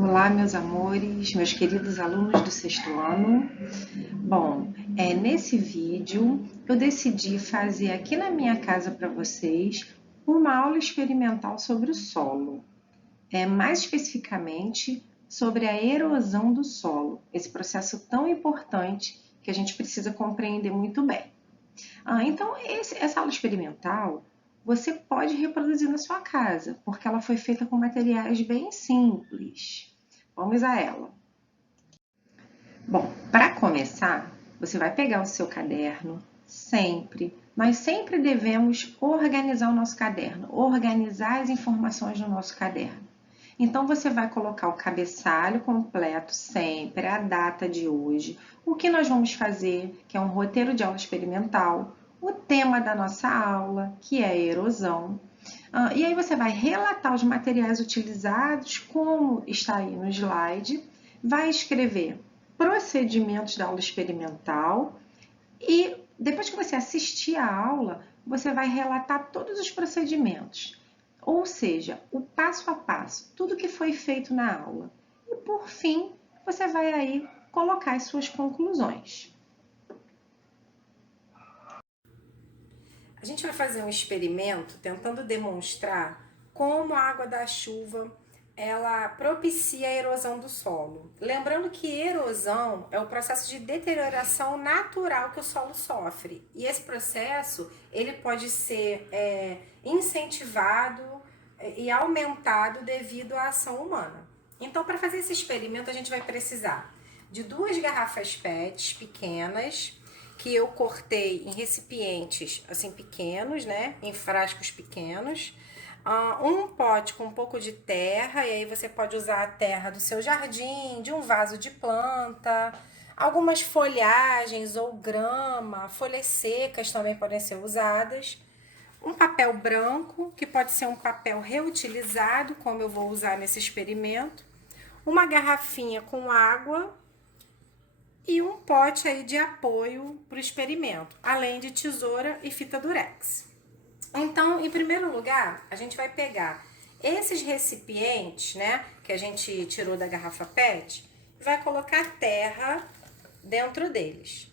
Olá, meus amores, meus queridos alunos do sexto ano. Bom, nesse vídeo eu decidi fazer aqui na minha casa para vocês uma aula experimental sobre o solo, mais especificamente sobre a erosão do solo, esse processo tão importante que a gente precisa compreender muito bem. Então, essa aula experimental você pode reproduzir na sua casa, porque ela foi feita com materiais bem simples. Vamos a ela. Bom, para começar, você vai pegar o seu caderno, nós sempre devemos organizar o nosso caderno, organizar as informações no nosso caderno. Então, você vai colocar o cabeçalho completo sempre, a data de hoje, o que nós vamos fazer, que é um roteiro de aula experimental, o tema da nossa aula, que é a erosão. E aí você vai relatar os materiais utilizados, como está aí no slide, vai escrever procedimentos da aula experimental e depois que você assistir a aula, você vai relatar todos os procedimentos, ou seja, o passo a passo, tudo que foi feito na aula. E por fim, você vai aí colocar as suas conclusões. A gente vai fazer um experimento tentando demonstrar como a água da chuva ela propicia a erosão do solo. Lembrando que erosão é o processo de deterioração natural que o solo sofre. E esse processo ele pode ser incentivado e aumentado devido à ação humana. Então, para fazer esse experimento, a gente vai precisar de 2 garrafas PETs pequenas, que eu cortei em recipientes assim pequenos, né? Em frascos pequenos. Um pote com um pouco de terra, e aí você pode usar a terra do seu jardim, de um vaso de planta, algumas folhagens ou grama, folhas secas também podem ser usadas. Um papel branco, que pode ser um papel reutilizado, como eu vou usar nesse experimento. Uma garrafinha com água e um pote aí de apoio para o experimento, além de tesoura e fita durex. Então, em primeiro lugar, a gente vai pegar esses recipientes, né, que a gente tirou da garrafa PET, e vai colocar terra dentro deles.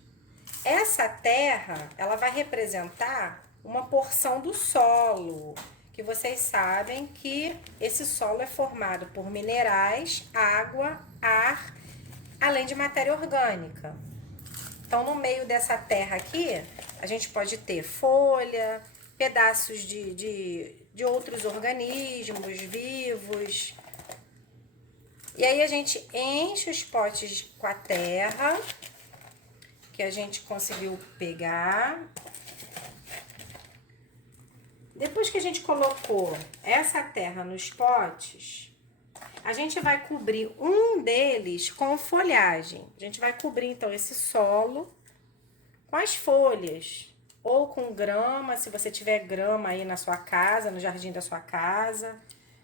Essa terra, ela vai representar uma porção do solo, que vocês sabem que esse solo é formado por minerais, água, ar, além de matéria orgânica. Então, no meio dessa terra aqui, a gente pode ter folha, pedaços de outros organismos vivos. E aí a gente enche os potes com a terra que a gente conseguiu pegar. Depois que a gente colocou essa terra nos potes, a gente vai cobrir um deles com folhagem. A gente vai cobrir, então, esse solo com as folhas. Ou com grama, se você tiver grama aí na sua casa, no jardim da sua casa,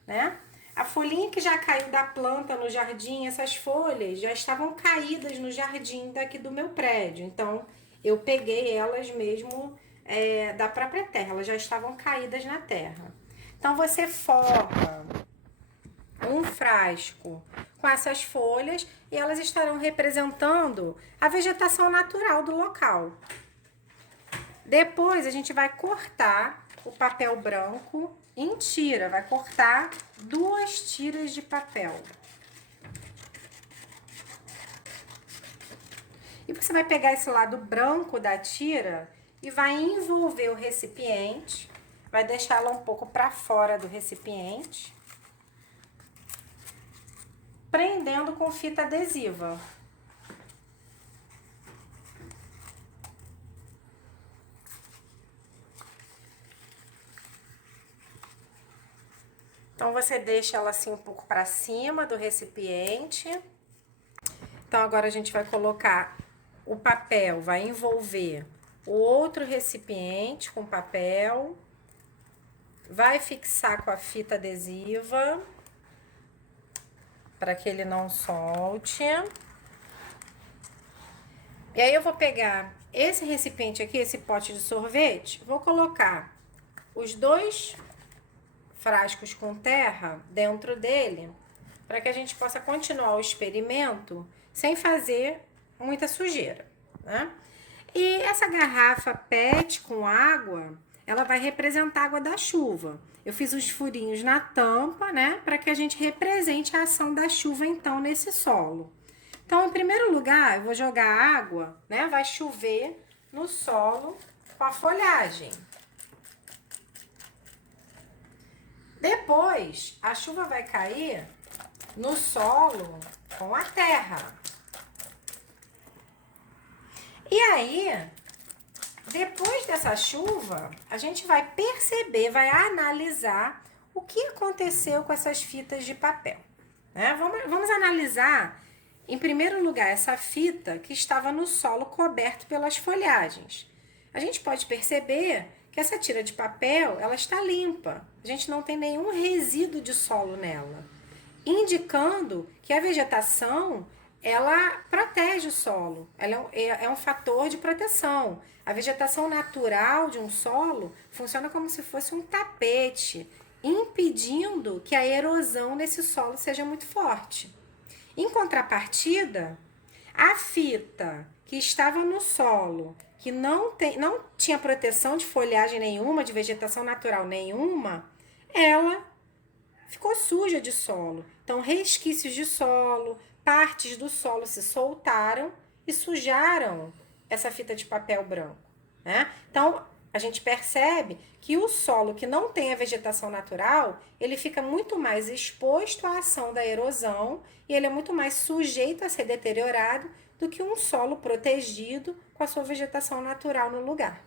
né? A folhinha que já caiu da planta no jardim, essas folhas já estavam caídas no jardim daqui do meu prédio. Então, eu peguei elas mesmo da própria terra, elas já estavam caídas na terra. Então, você forra um frasco com essas folhas e elas estarão representando a vegetação natural do local. Depois a gente vai cortar o papel branco em tira, vai cortar 2 tiras de papel. E você vai pegar esse lado branco da tira e vai envolver o recipiente, vai deixá-la um pouco para fora do recipiente, prendendo com fita adesiva. Então, você deixa ela assim um pouco para cima do recipiente. Então, agora a gente vai colocar o papel, vai envolver o outro recipiente com papel, vai fixar com a fita adesiva para que ele não solte. E aí eu vou pegar esse recipiente aqui, esse pote de sorvete, vou colocar os 2 frascos com terra dentro dele para que a gente possa continuar o experimento sem fazer muita sujeira, né? E essa garrafa PET com água, ela vai representar a água da chuva. Eu fiz os furinhos na tampa, né, para que a gente represente a ação da chuva então nesse solo. Então, em primeiro lugar, eu vou jogar água, né, vai chover no solo com a folhagem. Depois, a chuva vai cair no solo com a terra. E aí, depois dessa chuva, a gente vai perceber, vai analisar o que aconteceu com essas fitas de papel, né? Vamos analisar, em primeiro lugar, essa fita que estava no solo coberto pelas folhagens. A gente pode perceber que essa tira de papel, ela está limpa. A gente não tem nenhum resíduo de solo nela, indicando que a vegetação ela protege o solo, ela é um fator de proteção. A vegetação natural de um solo funciona como se fosse um tapete, impedindo que a erosão nesse solo seja muito forte. Em contrapartida, a fita que estava no solo, que não tinha proteção de folhagem nenhuma, de vegetação natural nenhuma, ela ficou suja de solo. Então, resquícios de solo, partes do solo se soltaram e sujaram essa fita de papel branco, né? Então, a gente percebe que o solo que não tem a vegetação natural, ele fica muito mais exposto à ação da erosão e ele é muito mais sujeito a ser deteriorado do que um solo protegido com a sua vegetação natural no lugar.